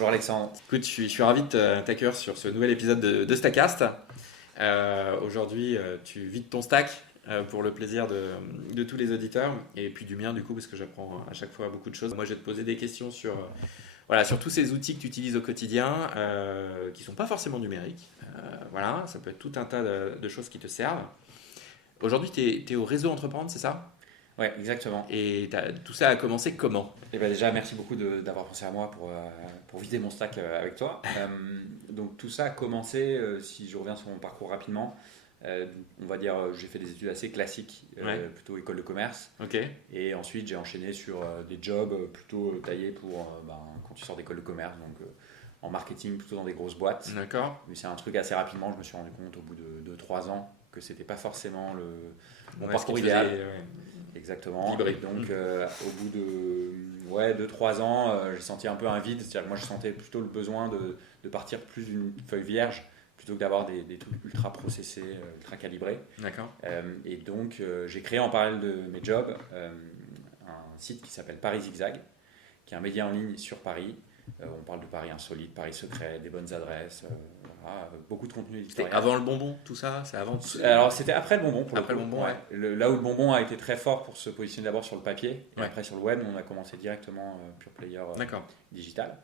Bonjour Alexandre. Écoute, je suis ravi de t'accueillir sur ce nouvel épisode de Stackcast. Aujourd'hui, tu vides ton stack pour le plaisir de tous les auditeurs et puis du mien du coup parce que j'apprends à chaque fois beaucoup de choses. Moi, je vais te poser des questions sur, voilà, sur tous ces outils que tu utilises au quotidien qui ne sont pas forcément numériques. Voilà, ça peut être tout un tas de choses qui te servent. Aujourd'hui, tu es au réseau Entreprendre, c'est ça? Ouais, exactement. Et tout ça a commencé comment? Et ben déjà, merci beaucoup d'avoir pensé à moi pour vider mon stack avec toi. Donc tout ça a commencé, si je reviens sur mon parcours rapidement, on va dire, j'ai fait des études assez classiques, Ouais. plutôt école de commerce. Ok. Et ensuite, j'ai enchaîné sur des jobs plutôt taillés pour quand tu sors d'école de commerce, donc en marketing, plutôt dans des grosses boîtes. D'accord. Mais c'est un truc assez rapidement, je me suis rendu compte au bout de 3 ans que c'était pas forcément mon Ouais, parcours ce qui idéal. faisait, ouais. Exactement. Vibrer. Et donc, au bout de 2-3 ans, j'ai senti un peu un vide. C'est-à-dire que moi, je sentais plutôt le besoin de partir plus d'une feuille vierge plutôt que d'avoir des trucs ultra processés, ultra calibrés. D'accord. Et donc, j'ai créé en parallèle de mes jobs un site qui s'appelle Paris Zigzag, qui est un média en ligne sur Paris. On parle de Paris insolite, Paris secret, des bonnes adresses, voilà, beaucoup de contenu C'était éditorial. avant le bonbon, tout ça? C'est avant Alors c'était après le bonbon pour Après le le coup. bonbon, ouais. Là où le bonbon a été très fort pour se positionner d'abord sur le papier et Ouais. après sur le web, on a commencé directement pure player D'accord. digital.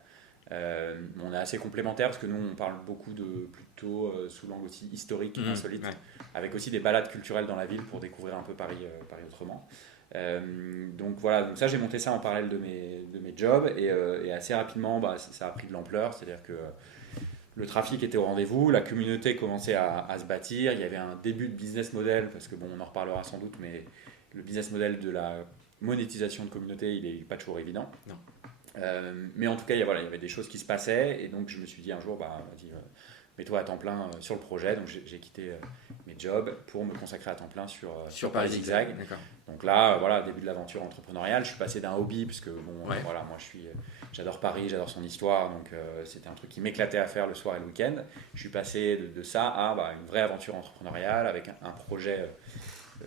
On est assez complémentaires parce que nous on parle beaucoup plutôt sous l'angle aussi historique, Mhm, insolite, ouais. avec aussi des balades culturelles dans la ville pour découvrir un peu Paris, Paris autrement. Donc voilà, donc ça j'ai monté ça en parallèle de mes jobs et assez rapidement ça a pris de l'ampleur, c'est-à-dire que le trafic était au rendez-vous, la communauté commençait à se bâtir, il y avait un début de business model, parce que bon, on en reparlera sans doute, mais le business model de la monétisation de communauté, il n'est pas toujours évident. Non. Mais en tout cas, il y avait des choses qui se passaient, et donc je me suis dit un jour, vas-y, mets-toi à temps plein sur le projet. Donc j'ai quitté mes jobs pour me consacrer à temps plein sur Paris Zigzag. D'accord. Donc là, voilà, début de l'aventure entrepreneuriale. Je suis passé d'un hobby, puisque bon, Ouais. voilà, moi j'adore Paris, j'adore son histoire, donc c'était un truc qui m'éclatait à faire le soir et le week-end. Je suis passé de ça à une vraie aventure entrepreneuriale avec un projet,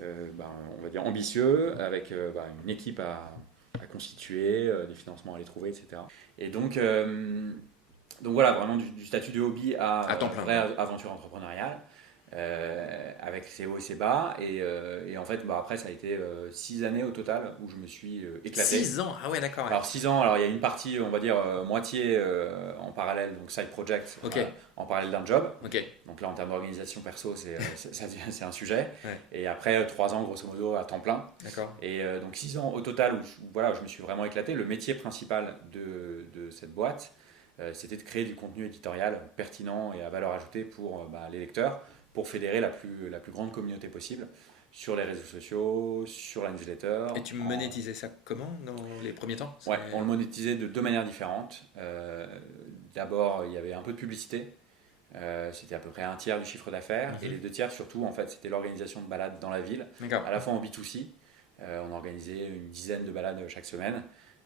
on va dire ambitieux, avec une équipe à constituer, des financements à les trouver, etc. Et donc voilà, vraiment du statut de hobby à temps plein. vraie aventure entrepreneuriale. Avec ses hauts et ses bas et en fait après ça a été 6 années au total où je me suis éclaté. 6 ans? Ah ouais, d'accord. Ouais. Alors 6 ans, alors il y a une partie on va dire moitié en parallèle, donc side project, Ok. en parallèle d'un job, Ok. donc là en termes d'organisation perso c'est un sujet, Ouais. et après 3 ans grosso modo à temps plein, D'accord. et donc 6 ans au total où je me suis vraiment éclaté. Le métier principal de cette boîte, c'était de créer du contenu éditorial pertinent et à valeur ajoutée pour les lecteurs, pour fédérer la plus grande communauté possible sur les réseaux sociaux, sur la newsletter. Et tu monétisais ça comment dans les premiers temps? Ouais, on le monétisait de 2 manières différentes. D'abord, il y avait un peu de publicité. C'était à peu près un tiers du chiffre d'affaires. Et les 2 tiers, surtout, en fait, c'était l'organisation de balades dans la ville, D'accord. à la fois en B2C. On organisait une dizaine de balades chaque semaine.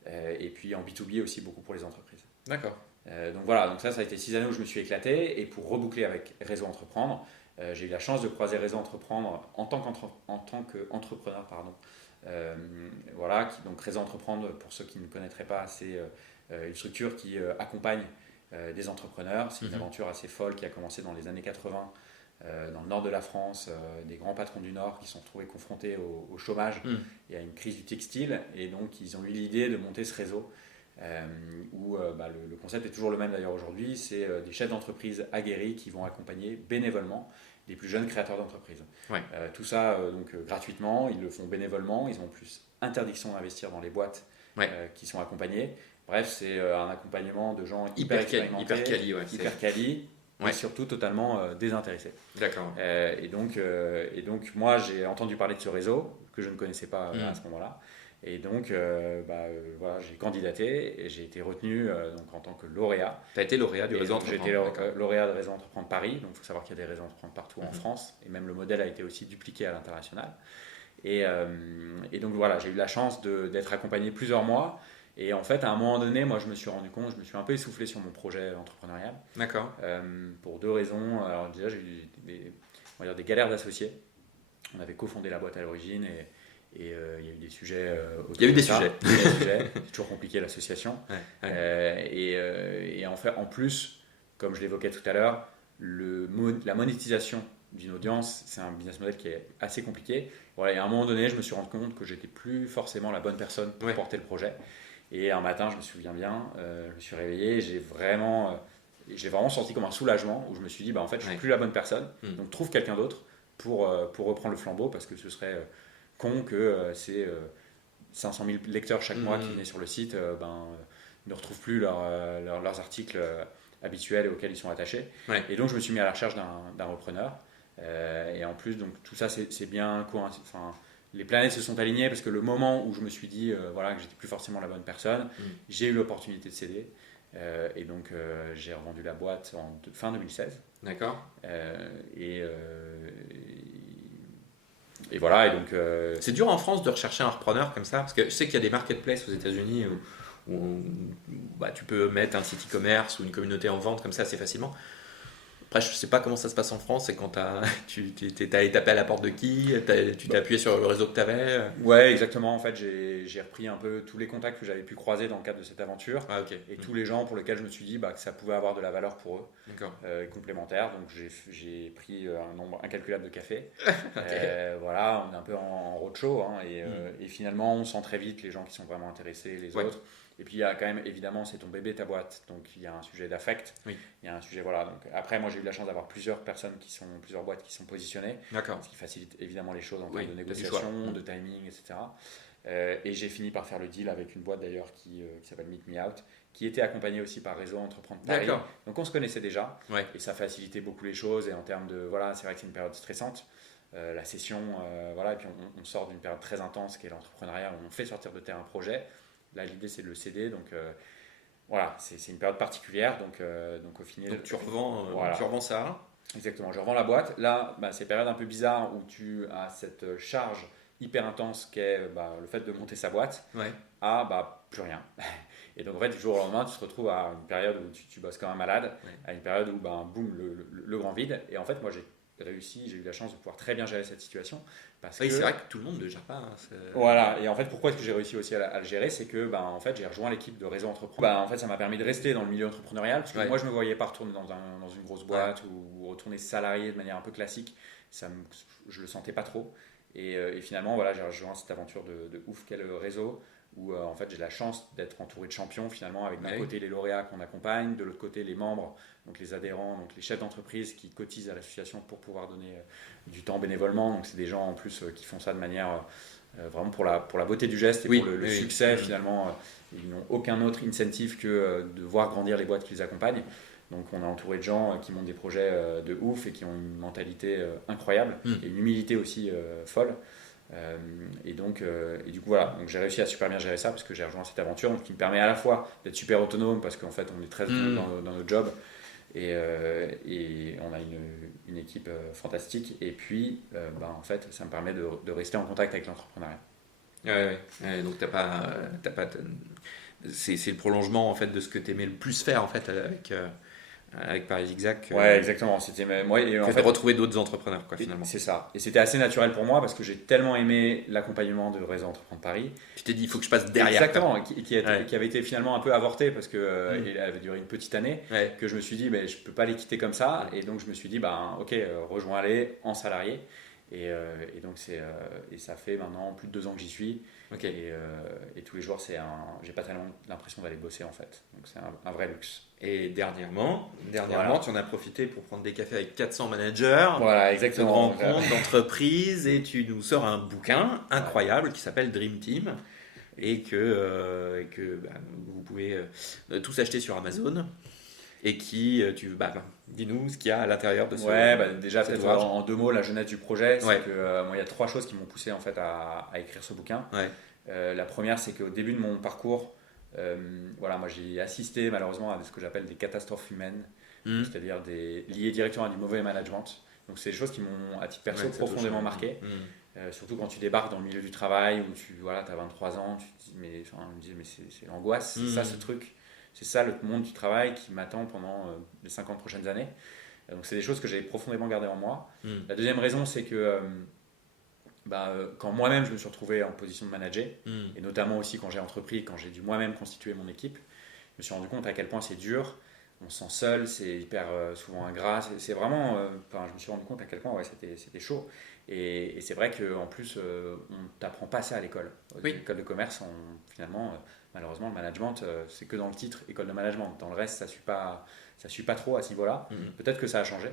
Et puis en B2B aussi, beaucoup pour les entreprises. D'accord. Donc voilà, donc ça a été 6 années où je me suis éclaté. Et pour reboucler avec Réseau Entreprendre, j'ai eu la chance de croiser Réseau Entreprendre en tant qu'entrepreneur. Voilà, donc Réseau Entreprendre, pour ceux qui ne connaîtraient pas, c'est une structure qui accompagne des entrepreneurs. C'est une aventure assez folle qui a commencé dans les années 80 dans le nord de la France, des grands patrons du Nord qui se sont retrouvés confrontés au chômage et à une crise du textile, et donc ils ont eu l'idée de monter ce réseau où le concept est toujours le même d'ailleurs aujourd'hui. C'est des chefs d'entreprise aguerris qui vont accompagner bénévolement des plus jeunes créateurs d'entreprise. Ouais. Tout ça gratuitement, ils le font bénévolement, ils ont en plus interdiction d'investir dans les boîtes qui sont accompagnées. Bref, c'est un accompagnement de gens hyper expérimentés, hyper quali, ouais, hyper quali, Ouais. et surtout totalement désintéressés. D'accord. Et donc moi j'ai entendu parler de ce réseau que je ne connaissais pas à ce moment-là. Et donc voilà, j'ai candidaté et j'ai été retenu donc en tant que lauréat. Tu as été lauréat du Et réseau donc, j'ai Entreprendre. été lauréat de Réseau Entreprendre Paris. Donc il faut savoir qu'il y a des réseaux Entreprendre partout en France, et même le modèle a été aussi dupliqué à l'international. Et donc voilà, j'ai eu la chance d'être accompagné plusieurs mois. Et en fait, à un moment donné, moi, je me suis rendu compte, je me suis un peu essoufflé sur mon projet entrepreneurial. D'accord. Pour 2 raisons. Alors déjà, j'ai eu on va dire des galères d'associés. On avait cofondé la boîte à l'origine, Et il y a eu des sujets autour Il y a eu de des ça. sujets. Il y a eu des sujets. C'est toujours compliqué l'association. Ouais. Et en fait, en plus, comme je l'évoquais tout à l'heure, la monétisation d'une audience, c'est un business model qui est assez compliqué. Voilà, et à un moment donné, je me suis rendu compte que j'étais plus forcément la bonne personne pour porter le projet. Et un matin, je me souviens bien, je me suis réveillé, j'ai vraiment senti comme un soulagement où je me suis dit, bah, en fait, je suis plus la bonne personne. Donc trouve quelqu'un d'autre pour reprendre le flambeau, parce que ce serait con que c'est 500 000 lecteurs chaque mois qui venaient sur le site ne retrouvent plus leurs articles habituels auxquels ils sont attachés. Et donc je me suis mis à la recherche d'un repreneur. Et en plus, donc, tout ça, c'est bien enfin, les planètes se sont alignées, parce que le moment où je me suis dit que j'étais plus forcément la bonne personne, j'ai eu l'opportunité de céder. Et donc j'ai revendu la boîte fin 2016. D'accord. Et voilà. Et donc, c'est dur en France de rechercher un repreneur comme ça, parce que je sais qu'il y a des marketplaces aux États-Unis où tu peux mettre un site e-commerce ou une communauté en vente comme ça assez facilement. Après, je ne sais pas comment ça se passe en France. C'est quand tu t'es tapé à la porte de qui, tu t'es appuyé sur le réseau que tu avais. Ouais, exactement. En fait, j'ai repris un peu tous les contacts que j'avais pu croiser dans le cadre de cette aventure. Et tous les gens pour lesquels je me suis dit que ça pouvait avoir de la valeur pour eux. D'accord. Complémentaire. Donc j'ai pris un nombre incalculable de cafés. Voilà, on est un peu en roadshow. Et finalement, on sent très vite les gens qui sont vraiment intéressés, les autres. Et puis il y a quand même, évidemment, c'est ton bébé, ta boîte, donc il y a un sujet d'affect, il y a un sujet, voilà. Donc après, moi j'ai eu la chance d'avoir plusieurs boîtes qui sont positionnées, ce qui facilite évidemment les choses en termes de négociation, de timing, etc. Et j'ai fini par faire le deal avec une boîte d'ailleurs qui s'appelle Meet Me Out, qui était accompagnée aussi par Réseau Entreprendre Paris. Donc on se connaissait déjà, et ça facilitait beaucoup les choses. Et en termes de, c'est vrai que c'est une période stressante. La session, et puis on sort d'une période très intense qui est l'entrepreneuriat, où on fait sortir de terre un projet. Là, l'idée, c'est de le céder. Donc, c'est une période particulière. Donc au final. Donc, tu revends ça. Exactement. Je revends la boîte. Là, c'est une période un peu bizarre où tu as cette charge hyper intense qu'est le fait de monter sa boîte à plus rien. Et donc, en fait, du jour au lendemain, tu te retrouves à une période où tu bosses comme un malade, à une période où, boum, le grand vide. Et en fait, moi, j'ai eu la chance de pouvoir très bien gérer cette situation. C'est vrai que tout le monde ne le gère pas. Voilà, et en fait, pourquoi est-ce que j'ai réussi aussi à le gérer, c'est que en fait, j'ai rejoint l'équipe de Réseau Entreprendre. En fait, ça m'a permis de rester dans le milieu entrepreneurial, parce que moi, je ne me voyais pas retourner dans une grosse boîte ou retourner salarié de manière un peu classique. Je ne le sentais pas trop. Et finalement, j'ai rejoint cette aventure de ouf qu'est le réseau, où en fait, j'ai la chance d'être entouré de champions, finalement, avec d'un côté les lauréats qu'on accompagne, de l'autre côté les membres, donc les adhérents, donc les chefs d'entreprise qui cotisent à l'association pour pouvoir donner du temps bénévolement. Donc c'est des gens en plus qui font ça de manière vraiment pour la beauté du geste et pour le succès. Finalement, ils n'ont aucun autre incentive que de voir grandir les boîtes qu'ils accompagnent. Donc on est entouré de gens qui montent des projets de ouf et qui ont une mentalité incroyable et une humilité aussi folle. Et du coup voilà, donc j'ai réussi à super bien gérer ça, parce que j'ai rejoint cette aventure, donc qui me permet à la fois d'être super autonome, parce qu'en fait on est très autonome dans notre job, et on a une équipe fantastique, et puis en fait ça me permet de rester en contact avec l'entrepreneuriat. Donc c'est le prolongement en fait de ce que tu aimais le plus faire en fait avec Paris Zigzag. Exactement. C'était moi, et en fait, retrouver d'autres entrepreneurs, finalement. C'est ça. Et c'était assez naturel pour moi, parce que j'ai tellement aimé l'accompagnement de Réseau Entreprendre Paris. Tu t'es dit, il faut que je passe derrière. Exactement. Qui avait été finalement un peu avorté, parce que il avait duré une petite année, que je me suis dit, je peux pas les quitter comme ça. Et donc je me suis dit, ok, rejoins-les en salarié. Et donc et ça fait maintenant plus de 2 ans que j'y suis. Et tous les jours, j'ai pas tellement l'impression d'aller bosser, en fait. Donc c'est un vrai luxe. Et dernièrement, tu en as profité pour prendre des cafés avec 400 managers, exactement, de rencontres, d'entreprises, et tu nous sors un bouquin incroyable qui s'appelle Dream Team, et que vous pouvez tous acheter sur Amazon. Et dis-nous ce qu'il y a à l'intérieur de ce. Déjà, peut-être en 2 mots, la jeunesse du projet, c'est que il y a 3 choses qui m'ont poussé en fait à écrire ce bouquin. La première, c'est qu'au début de mon parcours, moi j'ai assisté malheureusement à ce que j'appelle des catastrophes humaines, c'est-à-dire liées directement à du mauvais management. Donc c'est des choses qui m'ont, à titre perso, profondément marqué. Surtout quand tu débarques dans le milieu du travail, où tu as 23 ans, tu te dis mais c'est l'angoisse, c'est ça ce truc. C'est ça le monde du travail qui m'attend pendant les 50 prochaines années. Donc c'est des choses que j'ai profondément gardées en moi. La deuxième raison, c'est que quand moi-même je me suis retrouvé en position de manager, et notamment aussi quand j'ai entrepris, quand j'ai dû moi-même constituer mon équipe, je me suis rendu compte à quel point c'est dur, on se sent seul, c'est hyper souvent ingrat, c'est vraiment, je me suis rendu compte à quel point c'était chaud. Et c'est vrai qu'en plus, on ne t'apprend pas ça à l'école. À l'école de commerce, finalement, malheureusement, le management, c'est que dans le titre, école de management. Dans le reste, ça ne suit pas trop à ce niveau-là. Peut-être que ça a changé,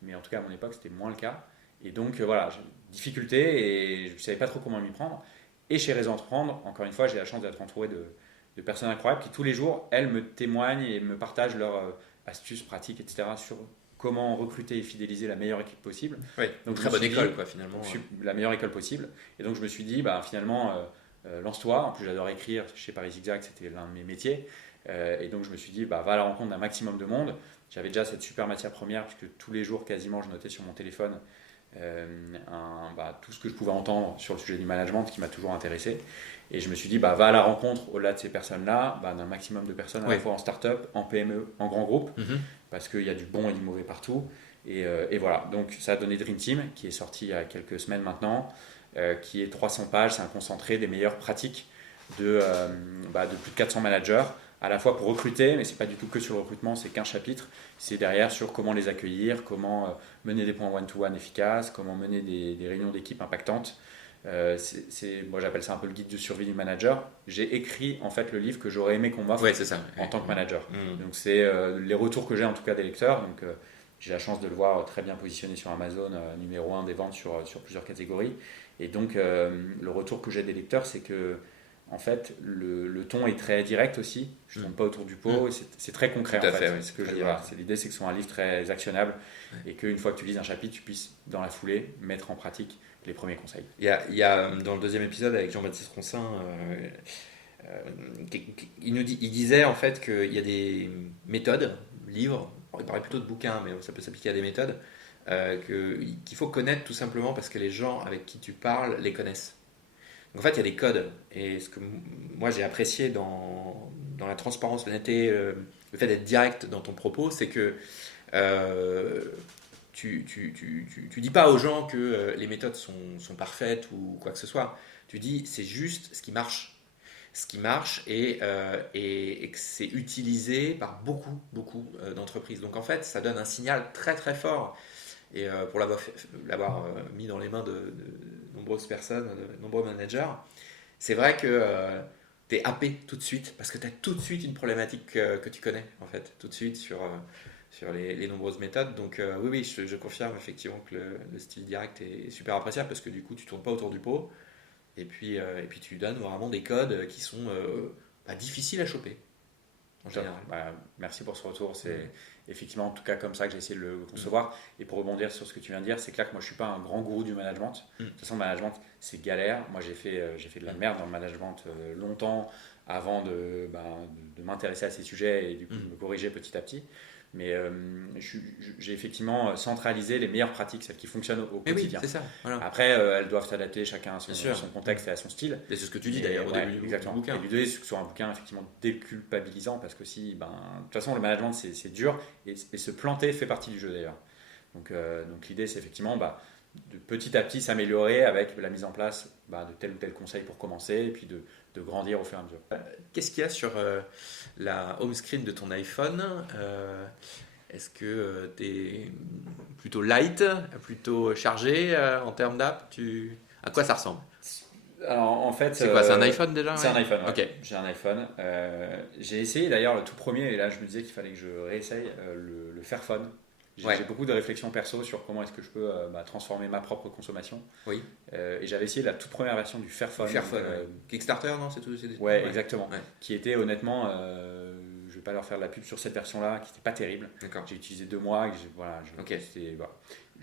mais en tout cas, à mon époque, c'était moins le cas. Et donc, voilà, j'ai une difficulté et je ne savais pas trop comment m'y prendre. Et chez Réseau Entreprendre, encore une fois, j'ai la chance d'être entouré de personnes incroyables qui, tous les jours, elles me témoignent et me partagent leurs astuces, pratiques, etc. sur comment recruter et fidéliser la meilleure équipe possible. Oui, donc très bonne école, quoi, finalement. La meilleure école possible. Et donc, je me suis dit, finalement, lance-toi. En plus, j'adore écrire. Chez Paris Zigzag, c'était l'un de mes métiers. Et donc, je me suis dit, va à la rencontre d'un maximum de monde. J'avais déjà cette super matière première, puisque tous les jours, quasiment, je notais sur mon téléphone tout ce que je pouvais entendre sur le sujet du management qui m'a toujours intéressé. Et je me suis dit, va à la rencontre, au-delà de ces personnes-là, d'un maximum de personnes, à la fois en start-up, en PME, en grand groupe, parce qu'il y a du bon et du mauvais partout. Et voilà, donc ça a donné Dream Team, qui est sorti il y a quelques semaines maintenant, qui est 300 pages, c'est un concentré des meilleures pratiques de plus de 400 managers, à la fois pour recruter, mais c'est pas du tout que sur le recrutement, c'est qu'un chapitre, c'est derrière sur comment les accueillir, comment mener des points one-to-one efficaces, comment mener des réunions d'équipe impactantes. Moi j'appelle ça un peu le guide de survie du manager. J'ai écrit en fait le livre que j'aurais aimé qu'on m'offre en tant que manager. Donc c'est les retours que j'ai en tout cas des lecteurs. Donc j'ai la chance de le voir très bien positionné sur Amazon, numéro 1 des ventes sur plusieurs catégories. Et donc le retour que j'ai des lecteurs, c'est que en fait le ton est très direct aussi. Je ne tourne pas autour du pot. Et c'est très concret. Tout à en fait. fait, Ce que l'idée, c'est que ce soit un livre très actionnable et qu'une fois que tu lises un chapitre, tu puisses dans la foulée mettre en pratique les premiers conseils. Il y a dans le deuxième épisode avec Jean-Baptiste Ronsin, il disait en fait qu'il y a des méthodes, livres, il parlait plutôt de bouquins, mais ça peut s'appliquer à des méthodes, qu'il faut connaître tout simplement parce que les gens avec qui tu parles les connaissent. Donc en fait, il y a des codes. Et ce que moi j'ai apprécié dans la transparence, l'honnêteté, le fait d'être direct dans ton propos, c'est que tu dis pas aux gens que les méthodes sont parfaites ou quoi que ce soit. Tu dis c'est juste ce qui marche. Ce qui marche et que c'est utilisé par beaucoup d'entreprises. Donc en fait, ça donne un signal très très fort. Et pour l'avoir mis dans les mains de nombreuses personnes, de nombreux managers, c'est vrai que tu es happé tout de suite parce que tu as tout de suite une problématique que tu connais en fait, tout de suite sur les nombreuses méthodes. Donc oui, je confirme effectivement que le style direct est super appréciable parce que du coup tu tournes pas autour du pot et puis tu donnes vraiment des codes qui sont difficiles à choper en général. Merci pour ce retour, c'est effectivement en tout cas comme ça que j'ai essayé de le concevoir. Et pour rebondir sur ce que tu viens de dire, c'est clair que moi je suis pas un grand gourou du management. De toute façon, le management c'est galère. Moi j'ai fait de la merde dans le management longtemps avant de m'intéresser à ces sujets et du coup de me corriger petit à petit. Mais j'ai effectivement centralisé les meilleures pratiques, celles qui fonctionnent au quotidien. Oui, c'est ça, voilà. Après, elles doivent s'adapter chacun à son contexte et à son style. Et c'est ce que tu dis d'ailleurs au début du bouquin. Et l'idée, c'est que ce soit un bouquin effectivement déculpabilisant parce que de toute façon, le management, c'est dur et se planter fait partie du jeu d'ailleurs. Donc l'idée, c'est effectivement de petit à petit s'améliorer avec la mise en place de tel ou tel conseil pour commencer et puis de grandir au fur et à mesure. Qu'est-ce qu'il y a sur la home screen de ton iPhone? Est-ce que tu es plutôt light, plutôt chargé en termes d'app? À quoi ça ressemble? Alors en fait, c'est quoi? C'est un iPhone déjà? C'est un iPhone, ouais. Ok. J'ai un iPhone. J'ai essayé d'ailleurs le tout premier, et là je me disais qu'il fallait que je réessaye le Fairphone. J'ai beaucoup de réflexions perso sur comment est-ce que je peux transformer ma propre consommation. Oui. Et j'avais essayé la toute première version du Fairphone. Kickstarter, non? C'est tout. Ouais, exactement. Ouais. Qui était honnêtement, je vais pas leur faire de la pub sur cette version-là, qui n'était pas terrible. D'accord. J'ai utilisé 2 mois.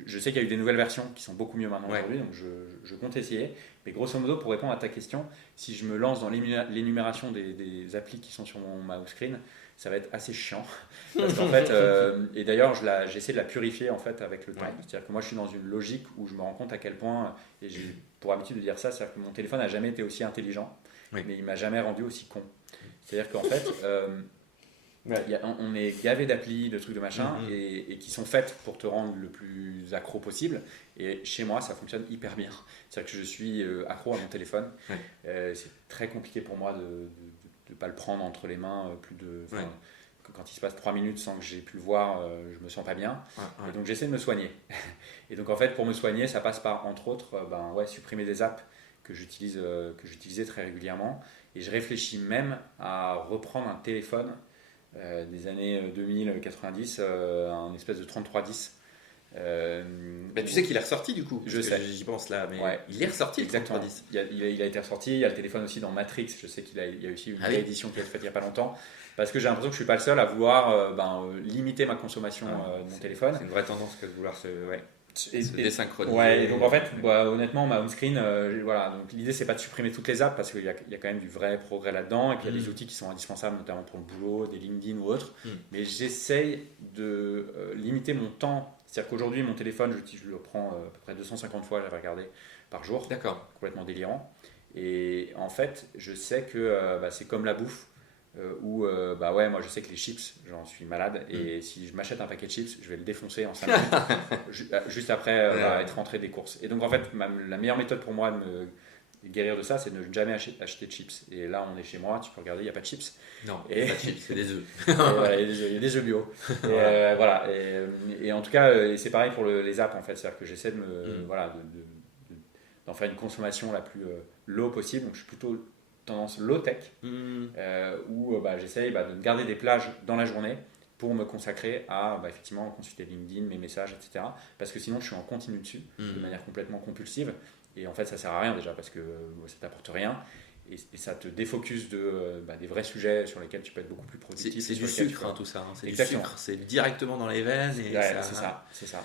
Je sais qu'il y a eu des nouvelles versions qui sont beaucoup mieux maintenant aujourd'hui, donc je compte essayer. Mais grosso modo, pour répondre à ta question, si je me lance dans l'énumération des applis qui sont sur ma home screen, ça va être assez chiant. Parce qu'en fait, et d'ailleurs, j'ai essayé de la purifier en fait avec le temps. C'est-à-dire que moi, je suis dans une logique où je me rends compte à quel point, et j'ai pour habitude de dire ça, c'est-à-dire que mon téléphone n'a jamais été aussi intelligent, mais il m'a jamais rendu aussi con. C'est-à-dire qu'en fait, Ouais. On est gavé d'applis, de trucs, de machin, et qui sont faites pour te rendre le plus accro possible. Et chez moi, ça fonctionne hyper bien. C'est-à-dire que je suis accro à mon téléphone. Ouais. C'est très compliqué pour moi de ne pas le prendre entre les mains Ouais. Quand il se passe 3 minutes sans que j'ai pu le voir, je me sens pas bien. Ouais. Et donc j'essaie de me soigner. Et donc en fait, pour me soigner, ça passe par, entre autres, supprimer des apps que j'utilisais très régulièrement. Et je réfléchis même à reprendre un téléphone des années 2000-90, un espèce de 3310. Tu sais qu'il est ressorti du coup. Je sais. J'y pense là, mais Ouais. il est ressorti le Exactement. 3310. Il a été ressorti. Il y a le téléphone aussi dans Matrix. Je sais il y a aussi une réédition qui a été faite il n'y a pas longtemps. Parce que j'ai l'impression que je ne suis pas le seul à vouloir limiter ma consommation de mon téléphone. C'est une vraie tendance que de vouloir se désynchroniser. Ouais, et donc en fait, honnêtement, ma home screen, voilà. Donc l'idée, c'est pas de supprimer toutes les apps parce qu'il y a quand même du vrai progrès là-dedans. Et puis il y a des outils qui sont indispensables, notamment pour le boulot, des LinkedIn ou autres. Mais j'essaye de limiter mon temps. C'est-à-dire qu'aujourd'hui, mon téléphone, je le prends à peu près 250 fois, j'avais regardé, par jour. D'accord. Complètement délirant. Et en fait, je sais que c'est comme la bouffe. Moi je sais que les chips, j'en suis malade, et si je m'achète un paquet de chips, je vais le défoncer en 5 minutes juste après être rentré des courses. Et donc en fait, la meilleure méthode pour moi de me guérir de ça, c'est de ne jamais acheter de chips. Et là, on est chez moi, tu peux regarder, il n'y a pas de chips. Non, il n'y a pas de chips, c'est des œufs. Il y a des œufs bio. Et en tout cas, c'est pareil pour les apps en fait, c'est-à-dire que j'essaie d'en faire une consommation la plus low possible. Donc je suis plutôt tendance low-tech, où j'essaye de garder des plages dans la journée pour me consacrer à effectivement consulter LinkedIn, mes messages, etc. Parce que sinon, je suis en continu dessus, de manière complètement compulsive. Et en fait, ça ne sert à rien déjà, parce que ça ne t'apporte rien. Et ça te défocus des vrais sujets sur lesquels tu peux être beaucoup plus productif. C'est du sucre, tout ça. C'est exactement. du sucre, c'est directement dans les veines. C'est ça.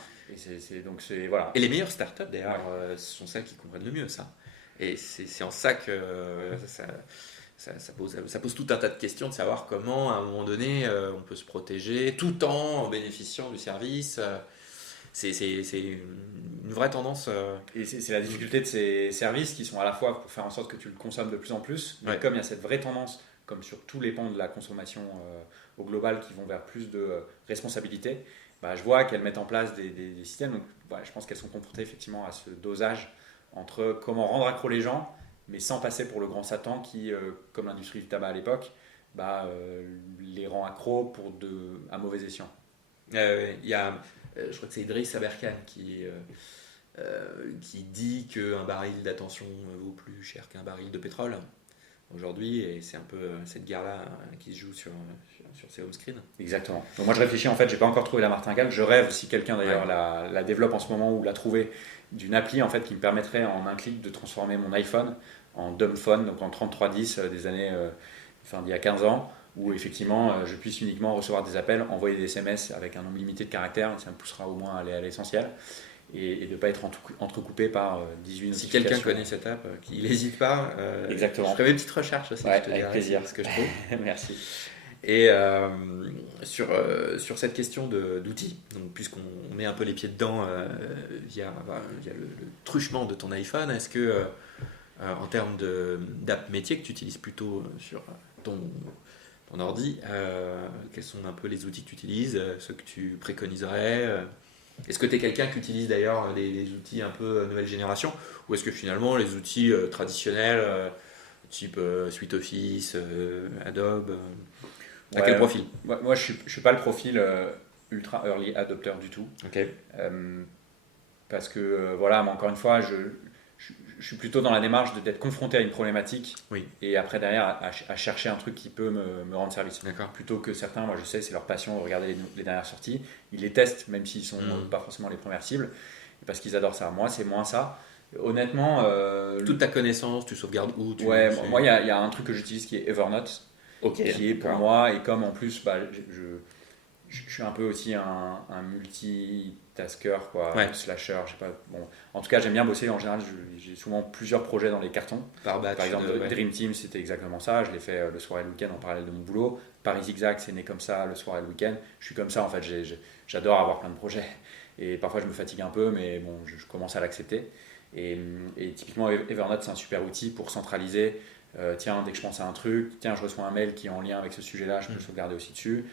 Et voilà. Et les meilleures startups, d'ailleurs, ce sont celles qui comprennent le mieux ça. Et c'est en ça que ça pose tout un tas de questions de savoir comment, à un moment donné, on peut se protéger tout en bénéficiant du service. C'est une vraie tendance. Et c'est la difficulté de ces services qui sont à la fois pour faire en sorte que tu le consommes de plus en plus, mais comme il y a cette vraie tendance, comme sur tous les pans de la consommation au global, qui vont vers plus de responsabilité, je vois qu'elles mettent en place des systèmes. Donc, je pense qu'elles sont confrontées effectivement à ce dosage entre comment rendre accro les gens, mais sans passer pour le grand Satan qui, comme l'industrie du tabac à l'époque, les rend accros à mauvais escient. Il y a, je crois que c'est Idriss Aberkan qui dit qu'un baril d'attention vaut plus cher qu'un baril de pétrole aujourd'hui, et c'est un peu cette guerre-là qui se joue sur ces home screens. Exactement. Donc moi je réfléchis, en fait, j'ai pas encore trouvé la martingale. Je rêve, si quelqu'un d'ailleurs la développe en ce moment ou l'a trouvé, d'une appli en fait qui me permettrait en un clic de transformer mon iPhone en dumb phone, donc en 3310 des années d'il y a 15 ans, où effectivement je puisse uniquement recevoir des appels, envoyer des SMS avec un nombre limité de caractères, ça me poussera au moins à aller à l'essentiel, et de ne pas être entrecoupé par 18 notifications. Si quelqu'un connaît cette app, qu'il n'hésite pas. Exactement. Je ferai mes petites recherches aussi, je te avec plaisir. Ce que je trouve. Merci. Et sur cette question d'outils, donc puisqu'on met un peu les pieds dedans via le truchement de ton iPhone, est-ce que en termes d'app métier que tu utilises plutôt sur ton ordi, quels sont un peu les outils que tu utilises, ceux que tu préconiserais Est-ce que tu es quelqu'un qui utilise d'ailleurs des outils un peu nouvelle génération, ou est-ce que finalement les outils traditionnels type Suite Office, Adobe à quel profil? Moi, je suis pas le profil ultra early adopter du tout. Okay. Parce que, mais encore une fois, je suis plutôt dans la démarche d'être confronté à une problématique, et après, derrière, à chercher un truc qui peut me rendre service. D'accord. Plutôt que certains, moi je sais, c'est leur passion de regarder les dernières sorties. Ils les testent, même s'ils sont pas forcément les premières cibles, parce qu'ils adorent ça. Moi, c'est moins ça. Honnêtement... toute ta connaissance, tu sauvegardes où moi, il y a un truc que j'utilise qui est Evernote. Qui est pour moi, et comme en plus je suis un peu aussi un multitasker, slasher, je sais pas. Bon, en tout cas, j'aime bien bosser. En général, j'ai souvent plusieurs projets dans les cartons. Par exemple, Dream Team, c'était exactement ça. Je l'ai fait le soir et le week-end en parallèle de mon boulot. Paris Zigzag, c'est né comme ça, le soir et le week-end. Je suis comme ça, en fait. J'adore avoir plein de projets. Et parfois, je me fatigue un peu, mais bon, je commence à l'accepter. Et typiquement, Evernote, c'est un super outil pour centraliser Tiens, dès que je pense à un truc, tiens, je reçois un mail qui est en lien avec ce sujet-là, je peux le sauvegarder aussi dessus.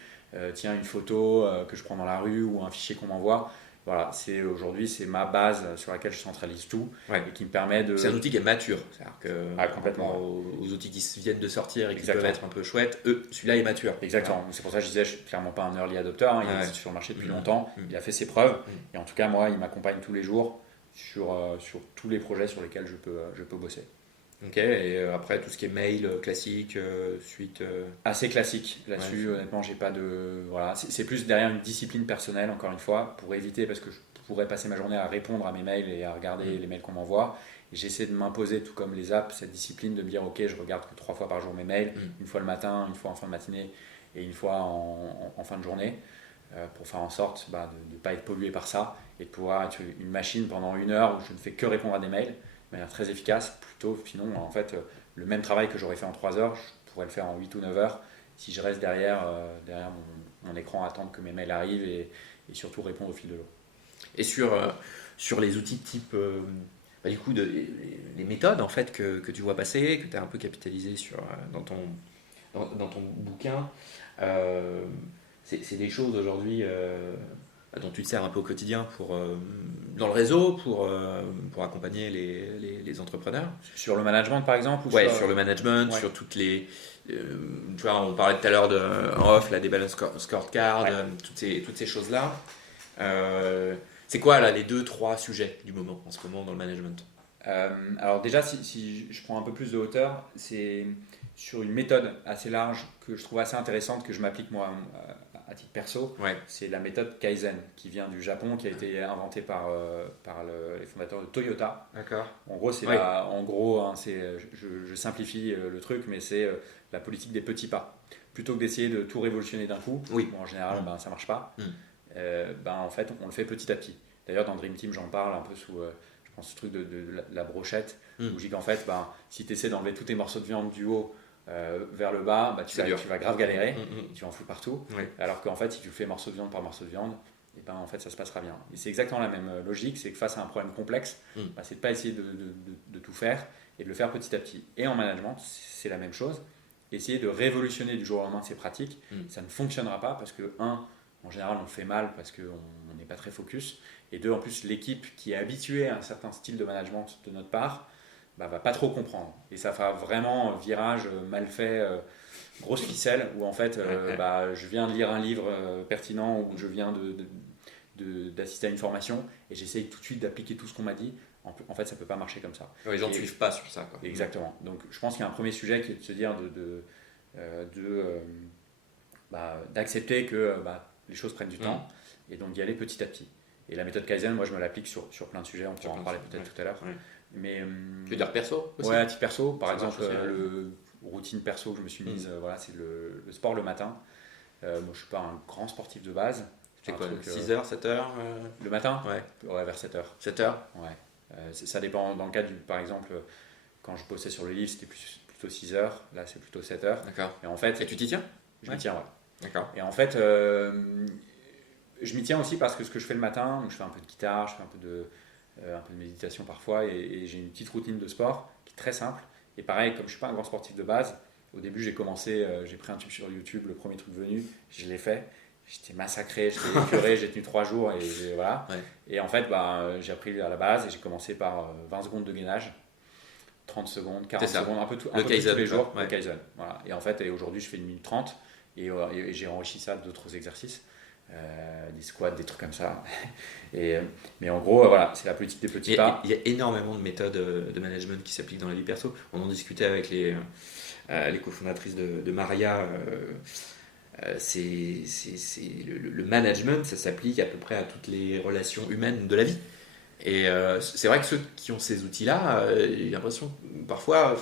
Tiens, une photo que je prends dans la rue ou un fichier qu'on m'envoie. Voilà, aujourd'hui, c'est ma base sur laquelle je centralise tout et qui me permet de... C'est un outil qui est mature, c'est-à-dire que complètement. Aux outils qui viennent de sortir et qui Exactement. peuvent être un peu chouettes, celui-là est mature. Exactement. C'est pour ça que je disais, je suis clairement pas un early adopter. Il existe sur le marché depuis longtemps. Il a fait ses preuves. Et en tout cas, moi, il m'accompagne tous les jours sur tous les projets sur lesquels je peux bosser. Ok, et après tout ce qui est mail classique, suite. Assez classique là-dessus, honnêtement, j'ai pas de. Voilà, c'est plus derrière une discipline personnelle, encore une fois, pour éviter, parce que je pourrais passer ma journée à répondre à mes mails et à regarder les mails qu'on m'envoie. Et j'essaie de m'imposer, tout comme les apps, cette discipline de me dire ok, je regarde que 3 fois par jour mes mails, une fois le matin, une fois en fin de matinée et une fois en fin de journée, pour faire en sorte de ne pas être pollué par ça et de pouvoir être une machine pendant 1 heure où je ne fais que répondre à des mails de manière très efficace, plutôt sinon en fait le même travail que j'aurais fait en 3 heures, je pourrais le faire en 8 ou 9 heures si je reste derrière mon écran à attendre que mes mails arrivent et surtout répondre au fil de l'eau. Et sur les outils type du coup les méthodes en fait que tu vois passer, que tu as un peu capitalisé dans ton bouquin, c'est des choses aujourd'hui dont tu te sers un peu au quotidien dans le réseau pour accompagner les entrepreneurs. Sur le management par exemple sur le management, sur toutes les... tu vois, on parlait tout à l'heure en off là, des balance scorecards, toutes ces choses-là. C'est quoi là les 2-3 sujets du moment en ce moment dans le management? Alors déjà, si je prends un peu plus de hauteur, c'est sur une méthode assez large que je trouve assez intéressante, que je m'applique moi à titre perso. C'est la méthode Kaizen qui vient du Japon, qui a été inventée par les fondateurs de Toyota. D'accord. En gros, je simplifie le truc, mais c'est la politique des petits pas. Plutôt que d'essayer de tout révolutionner d'un coup, en général, ça ne marche pas. En fait, on le fait petit à petit. D'ailleurs, dans Dream Team, j'en parle un peu sous je pense, ce truc de la brochette, où je dis qu'en fait, si tu essaies d'enlever tous tes morceaux de viande du haut vers le bas, tu vas grave galérer, tu vas en foutre partout. Alors qu'en fait, si tu le fais morceau de viande par morceau de viande, en fait, ça se passera bien. Et c'est exactement la même logique, c'est que face à un problème complexe, c'est de ne pas essayer de tout faire et de le faire petit à petit. Et en management, c'est la même chose. Essayer de révolutionner du jour au lendemain ces pratiques, ça ne fonctionnera pas parce que, en général, on le fait mal parce qu'on n'est pas très focus. Et 2, en plus, l'équipe qui est habituée à un certain style de management de notre part, va pas trop comprendre. Et ça fera vraiment virage mal fait, grosse ficelle, où en fait, je viens de lire un livre pertinent ou je viens d'assister à une formation et j'essaye tout de suite d'appliquer tout ce qu'on m'a dit. En fait, ça ne peut pas marcher comme ça. Les gens ne suivent pas sur ça. Quoi. Exactement. Donc, je pense qu'il y a un premier sujet qui est de se dire d'accepter que les choses prennent du temps et donc d'y aller petit à petit. Et la méthode Kaizen, moi je me l'applique sur plein de sujets, on pourra en parler peut-être tout à l'heure. Mais, tu veux dire perso aussi? Ouais, type perso, par exemple, routine perso que je me suis mise, c'est le sport le matin. Moi je ne suis pas un grand sportif de base. C'est quoi, 6h, 7h Le matin? Ouais, vers 7h. 7h? Ouais. Ça dépend, dans le cas par exemple, quand je bossais sur le livre, c'était plutôt 6h, là c'est plutôt 7h. D'accord. Et en fait, tu t'y tiens? Je m'y tiens, ouais. D'accord. Et en fait, je m'y tiens aussi parce que ce que je fais le matin, donc je fais un peu de guitare, je fais un peu de méditation parfois, et j'ai une petite routine de sport qui est très simple. Et pareil, comme je ne suis pas un grand sportif de base, au début j'ai commencé, j'ai pris un tube sur YouTube, le premier truc venu, je l'ai fait. J'étais massacré, j'étais écœuré, j'ai tenu 3 jours et voilà. Et en fait, j'ai appris à la base et j'ai commencé par 20 secondes de gainage, 30 secondes, 40 secondes, un peu tous les jours, le Kaizen. Voilà. Et en fait, aujourd'hui, je fais 1 minute 30 et j'ai enrichi ça d'autres exercices. Des squats, des trucs comme ça. Mais en gros, voilà, c'est la politique des petits pas. Il y a énormément de méthodes de management qui s'appliquent dans la vie perso. On en discutait avec les cofondatrices de Maria. Le management, ça s'applique à peu près à toutes les relations humaines de la vie. Et c'est vrai que ceux qui ont ces outils-là, j'ai l'impression que parfois,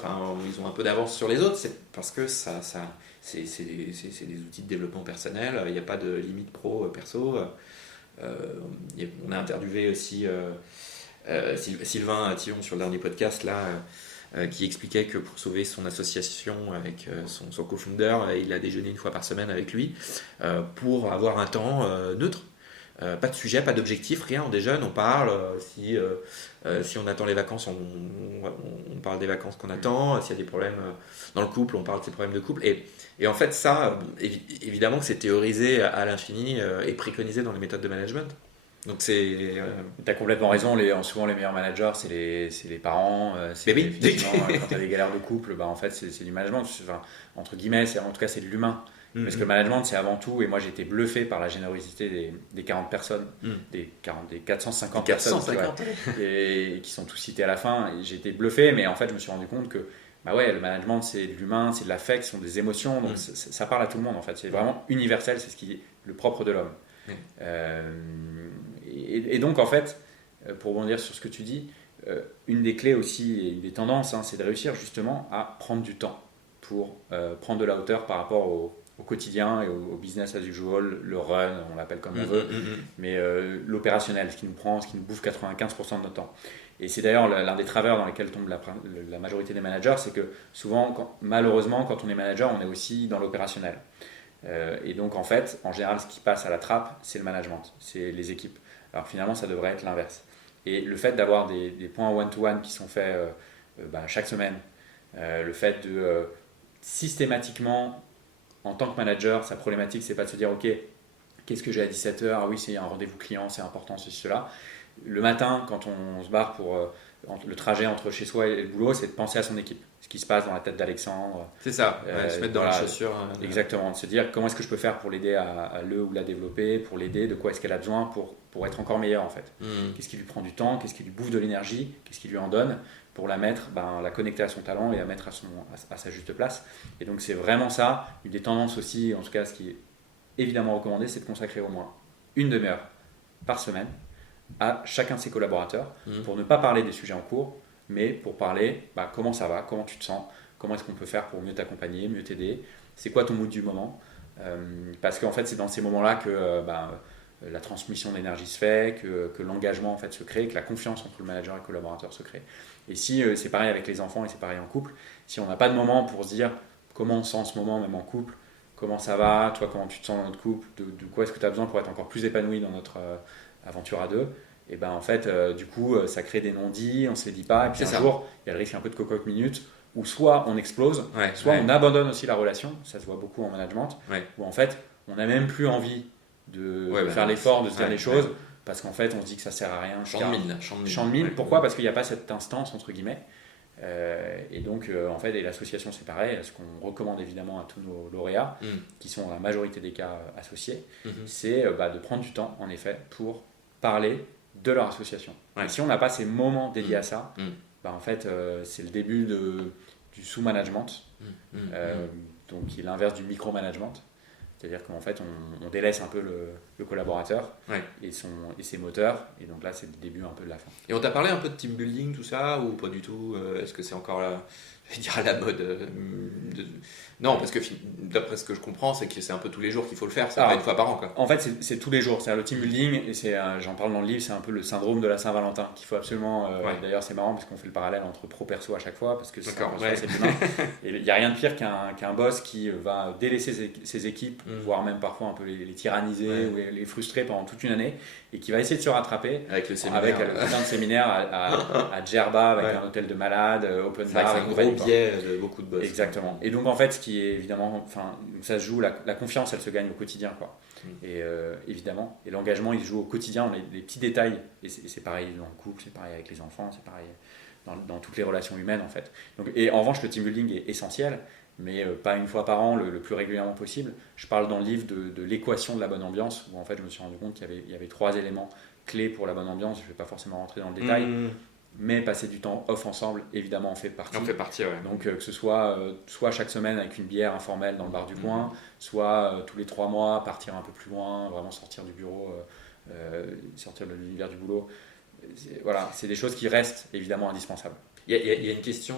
ils ont un peu d'avance sur les autres. C'est parce que c'est des outils de développement personnel. Il n'y a pas de limite pro-perso. On a interviewé aussi Sylvain Tillon sur le dernier podcast là, qui expliquait que pour sauver son association avec son co-founder, il a déjeuné 1 fois par semaine avec lui pour avoir un temps neutre. pas de sujet, pas d'objectif, rien, on déjeune, on parle. Si on attend les vacances, on parle des vacances qu'on attend. S'il y a des problèmes dans le couple, on parle de ces problèmes de couple. Et en fait, ça, évidemment que c'est théorisé à l'infini et préconisé dans les méthodes de management. Donc c'est. Tu as complètement raison, souvent les meilleurs managers, c'est les parents. Mais oui. Effectivement, quand tu as des galères de couple, en fait, c'est du management. Enfin, entre guillemets, en tout cas, c'est de l'humain. Parce que le management, c'est avant tout, et moi j'ai été bluffé par la générosité des 40 personnes, des 450 personnes qui sont tous cités à la fin. Et j'ai été bluffé, mais en fait, je me suis rendu compte que le management, c'est de l'humain, c'est de l'affect, ce sont des émotions, donc ça parle à tout le monde en fait. C'est vraiment universel, c'est ce qui est le propre de l'homme. Et donc, en fait, pour rebondir sur ce que tu dis, une des clés aussi, et une des tendances, c'est de réussir justement à prendre du temps pour prendre de la hauteur par rapport au quotidien et au business as usual, le run, on l'appelle comme on veut, mais l'opérationnel, ce qui nous bouffe 95% de notre temps. Et c'est d'ailleurs l'un des travers dans lesquels tombe la majorité des managers, c'est que souvent, malheureusement, quand on est manager, on est aussi dans l'opérationnel. Et donc, en fait, en général, ce qui passe à la trappe, c'est le management, c'est les équipes. Alors finalement, ça devrait être l'inverse. Et le fait d'avoir des points one-to-one qui sont faits chaque semaine, le fait de systématiquement, en tant que manager, sa problématique, c'est pas de se dire, ok, qu'est-ce que j'ai à 17h? Ah oui, c'est un rendez-vous client, c'est important, ceci, cela. Le matin, quand on se barre pour le trajet entre chez soi et le boulot, c'est de penser à son équipe, ce qui se passe dans la tête d'Alexandre. C'est ça, se mettre dans les chaussures. Exactement, de se dire comment est-ce que je peux faire pour l'aider à le ou la développer, pour l'aider, de quoi est-ce qu'elle a besoin pour être encore meilleure en fait. Qu'est-ce qui lui prend du temps, qu'est-ce qui lui bouffe de l'énergie, qu'est-ce qui lui en donne pour la mettre, la connecter à son talent et la mettre à sa juste place. Et donc c'est vraiment ça, une des tendances aussi, en tout cas ce qui est évidemment recommandé, c'est de consacrer au moins une demi-heure par semaine à chacun de ses collaborateurs pour ne pas parler des sujets en cours, mais pour parler comment ça va, comment tu te sens, comment est-ce qu'on peut faire pour mieux t'accompagner, mieux t'aider, c'est quoi ton mood du moment, parce qu'en fait c'est dans ces moments-là que la transmission d'énergie se fait, que l'engagement en fait se crée, que la confiance entre le manager et le collaborateur se crée. Et si c'est pareil avec les enfants et c'est pareil en couple, si on n'a pas de moment pour se dire comment on se sent en ce moment, même en couple, comment ça va, toi comment tu te sens dans notre couple, de quoi est-ce que tu as besoin pour être encore plus épanoui dans notre aventure à deux, et en fait du coup ça crée des non-dits, on se les dit pas, et puis jour il y a le risque un peu de cocotte minute où soit on explose, soit on abandonne aussi la relation, ça se voit beaucoup en management, où en fait on n'a même plus envie de faire l'effort de se dire les choses, parce qu'en fait on se dit que ça sert à rien. Champ de mine. Pourquoi? Parce qu'il n'y a pas cette instance entre guillemets. Et donc en fait, et l'association c'est pareil, ce qu'on recommande évidemment à tous nos lauréats qui sont dans la majorité des cas associés, c'est de prendre du temps en effet pour parler de leur association. Et si on n'a pas ces moments dédiés à ça, en fait c'est le début du sous-management, donc qui est l'inverse du micro-management. C'est-à-dire qu'en fait, on délaisse un peu le collaborateur et ses moteurs. Et donc là, c'est le début un peu de la fin. Et on t'a parlé un peu de team building, tout ça, ou pas du tout? Est-ce que c'est encore à la mode Non, parce que d'après ce que je comprends, c'est que c'est un peu tous les jours qu'il faut le faire, ça va une fois par an. En fait, c'est tous les jours. C'est le team building, et j'en parle dans le livre, c'est un peu le syndrome de la Saint-Valentin qu'il faut absolument. D'ailleurs, c'est marrant parce qu'on fait le parallèle entre pro-perso à chaque fois, parce que c'est humain. Et il n'y a rien de pire qu'un boss qui va délaisser ses équipes, voire même parfois un peu les tyranniser ou les frustrer pendant toute une année, et qui va essayer de se rattraper avec le séminaire, avec le putain de séminaire à Djerba, avec un hôtel de malade, open bar, un gros biais de beaucoup de boss. Exactement. Et donc en fait, ce qui est évidemment, ça se joue, la confiance, elle se gagne au quotidien, quoi. Et évidemment, et l'engagement, il se joue au quotidien, les petits détails. Et c'est pareil dans le couple, c'est pareil avec les enfants, c'est pareil dans toutes les relations humaines en fait. Donc, et en revanche, le team building est essentiel, mais pas une fois par an, le plus régulièrement possible. Je parle dans le livre de l'équation de la bonne ambiance, où en fait je me suis rendu compte qu'il y avait 3 éléments clés pour la bonne ambiance. Je ne vais pas forcément rentrer dans le détail, mais passer du temps off ensemble, évidemment, en fait partie. Donc que ce soit chaque semaine avec une bière informelle dans le bar du coin, soit tous les 3 mois, partir un peu plus loin, vraiment sortir du bureau, sortir de l'univers du boulot. Voilà, c'est des choses qui restent évidemment indispensables. Il y a une question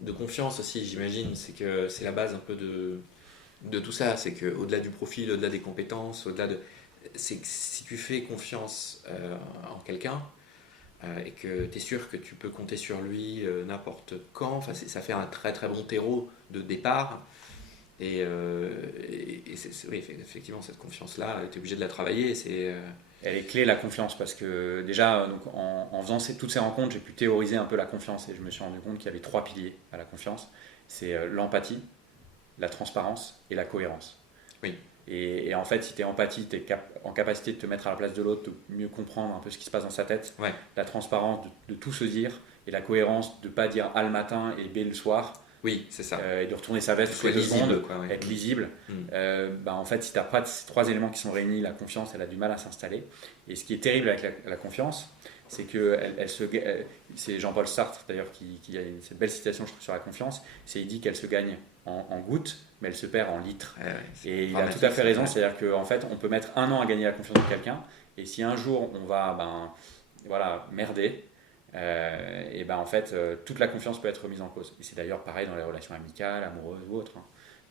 de confiance aussi, j'imagine. C'est que c'est la base un peu de tout ça. C'est qu'au-delà du profil, au-delà des compétences, c'est que si tu fais confiance en quelqu'un et que tu es sûr que tu peux compter sur lui n'importe quand, ça fait un très très bon terreau de départ. Oui, effectivement, cette confiance-là, tu es obligé de la travailler. Elle est clé, la confiance, parce que déjà, donc, en faisant toutes ces rencontres, j'ai pu théoriser un peu la confiance et je me suis rendu compte qu'il y avait 3 piliers à la confiance. C'est l'empathie, la transparence et la cohérence. Oui. Et en fait, si tu es empathie, tu es en capacité de te mettre à la place de l'autre, de mieux comprendre un peu ce qui se passe dans sa tête. Ouais. La transparence, de tout se dire, et la cohérence, de ne pas dire A le matin et B le soir. Oui, c'est ça. Et de retourner sa veste toutes les 2 secondes, être lisible. En fait, si tu n'as pas ces 3 éléments qui sont réunis, la confiance, elle a du mal à s'installer. Et ce qui est terrible avec la confiance, c'est que c'est Jean-Paul Sartre d'ailleurs qui a cette belle citation, je trouve, sur la confiance. Il dit qu'elle se gagne en gouttes, mais elle se perd en litres. Et il a tout à fait raison, c'est-à-dire qu'en fait, on peut mettre 1 an à gagner la confiance de quelqu'un, et si un jour on va merder, et en fait, toute la confiance peut être remise en cause. Et c'est d'ailleurs pareil dans les relations amicales, amoureuses ou autres.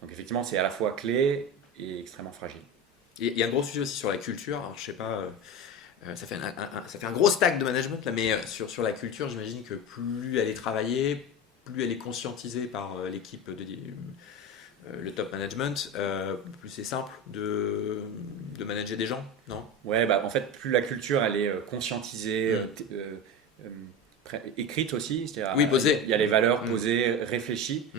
Donc effectivement, c'est à la fois clé et extrêmement fragile. Il y a un gros sujet aussi sur la culture. Alors, je sais pas, ça fait un gros stack de management là, mais sur la culture, j'imagine que plus elle est travaillée, plus elle est conscientisée par l'équipe le top management, plus c'est simple de manager des gens, non? Ouais, en fait, plus la culture elle est conscientisée, écrite aussi, c'est-à-dire oui, posée. Il y a les valeurs posées, réfléchies.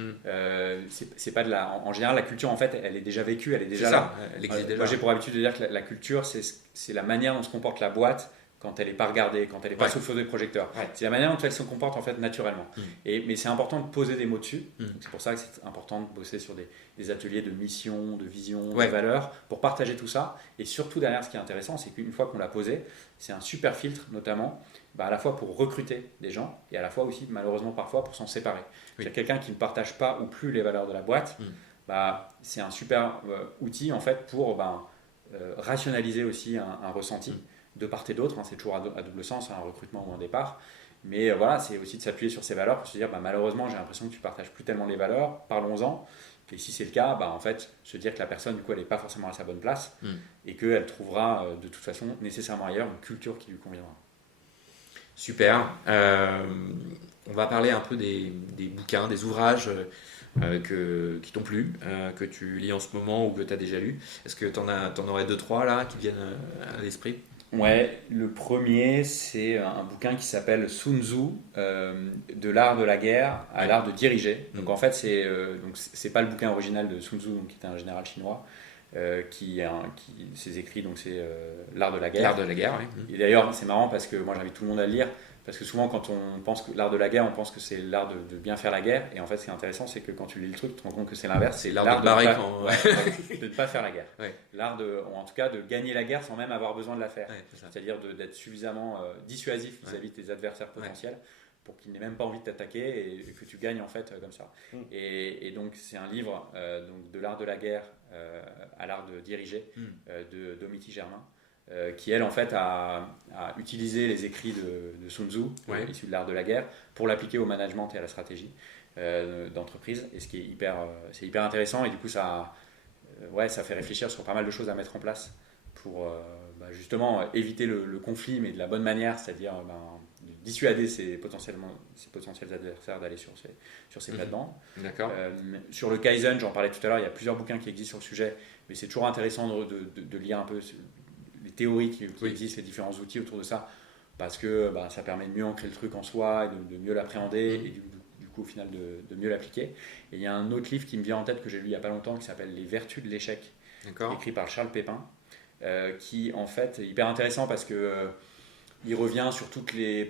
C'est pas en général, la culture en fait, elle est déjà vécue, elle est déjà là. Elle existe déjà. Moi, j'ai pour habitude de dire que la culture, c'est la manière dont se comporte la boîte quand elle n'est pas regardée, quand elle n'est pas sous le feu des projecteurs. C'est la manière dont elle se comporte en fait naturellement. Mais c'est important de poser des mots dessus. C'est pour ça que c'est important de bosser sur des ateliers de mission, de vision, de valeurs, pour partager tout ça. Et surtout derrière, ce qui est intéressant, c'est qu'une fois qu'on l'a posé, c'est un super filtre, notamment à la fois pour recruter des gens et à la fois aussi, malheureusement parfois, pour s'en séparer. Quelqu'un qui ne partage pas ou plus les valeurs de la boîte, c'est un super outil en fait pour rationaliser aussi un ressenti de part et d'autre. C'est toujours à double sens, un recrutement ou un départ. Mais c'est aussi de s'appuyer sur ces valeurs pour se dire malheureusement, j'ai l'impression que tu ne partages plus tellement les valeurs, parlons-en. Et si c'est le cas, en fait, se dire que la personne, du coup, elle n'est pas forcément à sa bonne place et qu'elle trouvera de toute façon nécessairement ailleurs une culture qui lui conviendra. Super. On va parler un peu des bouquins, des ouvrages qui t'ont plu, que tu lis en ce moment ou que tu as déjà lu. Est-ce que tu en aurais 2-3 là qui viennent à l'esprit? Ouais, le premier, c'est un bouquin qui s'appelle Sun Tzu, de l'art de la guerre à l'art de diriger. Donc en fait, c'est pas le bouquin original de Sun Tzu, donc, qui était un général chinois, ses écrits, donc c'est l'art de la guerre. L'art de la guerre, oui. Et d'ailleurs, c'est marrant parce que moi j'invite tout le monde à le lire, parce que souvent quand on pense que l'art de la guerre, on pense que c'est l'art de bien faire la guerre, et en fait ce qui est intéressant, c'est que quand tu lis le truc, tu te rends compte que c'est l'inverse, c'est l'art de ne pas faire la guerre. L'art en tout cas de gagner la guerre sans même avoir besoin de la faire. C'est-à-dire d'être suffisamment dissuasif vis-à-vis de tes adversaires potentiels pour qu'ils n'aient même pas envie de t'attaquer et que tu gagnes en fait comme ça. Et donc c'est un livre donc, de l'art de la guerre à l'art de diriger de Domiti Germain. Qui elle en fait a utilisé les écrits de Sun Tzu, issus de l'art de la guerre, pour l'appliquer au management et à la stratégie d'entreprise. Et ce qui est c'est hyper intéressant, et du coup ça fait réfléchir sur pas mal de choses à mettre en place pour justement éviter le conflit, mais de la bonne manière, c'est-à-dire de dissuader ses potentiels adversaires d'aller sur ces plates-bandes. D'accord. Sur le Kaizen, j'en parlais tout à l'heure, il y a plusieurs bouquins qui existent sur le sujet, mais c'est toujours intéressant de lire un peu les théories qui existent, les différents outils autour de ça, parce que ça permet de mieux ancrer le truc en soi, et de mieux l'appréhender, et du coup au final de mieux l'appliquer. Et il y a un autre livre qui me vient en tête que j'ai lu il n'y a pas longtemps, qui s'appelle Les Vertus de l'échec, écrit par Charles Pépin, qui en fait est hyper intéressant parce que il revient sur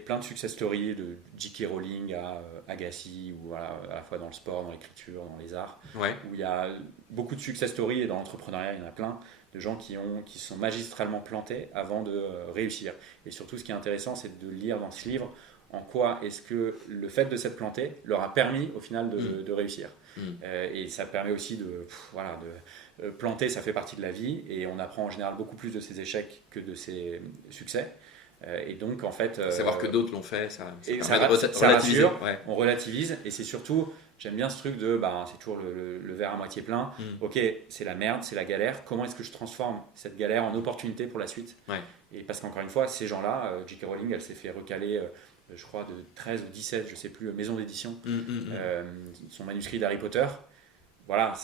plein de success stories de J.K. Rowling à Agassi, ou à la fois dans le sport, dans l'écriture, dans les arts, où il y a beaucoup de success stories, et dans l'entrepreneuriat il y en a plein, de gens qui se sont magistralement plantés avant de réussir. Et surtout, ce qui est intéressant, c'est de lire dans ce livre en quoi est-ce que le fait de s'être planté leur a permis au final de réussir. Et ça permet aussi de planter, ça fait partie de la vie, et on apprend en général beaucoup plus de ses échecs que de ses succès. Et donc en fait savoir que d'autres l'ont fait, ça rassure, on relativise, et c'est surtout, j'aime bien ce truc de c'est toujours le verre à moitié plein. Ok, c'est la merde, c'est la galère, comment est-ce que je transforme cette galère en opportunité pour la suite? Et parce qu'encore une fois, ces gens-là, J.K. Rowling, elle s'est fait recaler je crois de 13 ou 17, je sais plus, maisons d'édition, son manuscrit d'Harry Potter. voilà,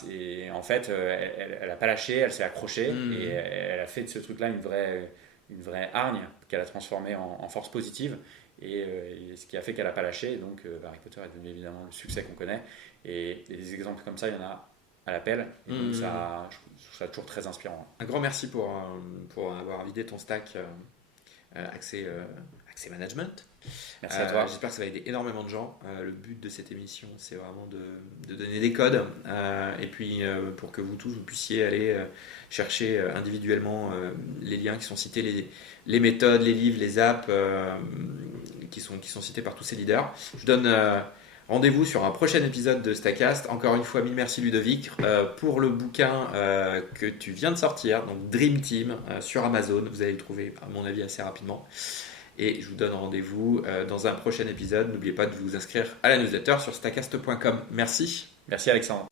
en fait, elle n'a pas lâché, elle s'est accrochée et elle a fait de ce truc-là une vraie hargne qu'elle a transformée en force positive. Et ce qui a fait qu'elle n'a pas lâché. Et donc, Harry Potter est devenu évidemment le succès qu'on connaît. Et des exemples comme ça, il y en a à l'appel. Et donc, je trouve ça toujours très inspirant. Un grand merci pour avoir vidé ton stack accès management. Merci à toi. J'espère que ça va aider énormément de gens. Le but de cette émission, c'est vraiment de donner des codes et puis pour que vous tous vous puissiez aller chercher individuellement les liens qui sont cités, les méthodes, les livres, les apps qui sont cités par tous ces leaders. Je donne rendez-vous sur un prochain épisode de Stackcast. Encore une fois, mille merci Ludovic pour le bouquin que tu viens de sortir, donc Dream Team sur Amazon. Vous allez le trouver, à mon avis, assez rapidement. Et je vous donne rendez-vous dans un prochain épisode. N'oubliez pas de vous inscrire à la newsletter sur stackcast.com. Merci. Merci Alexandre.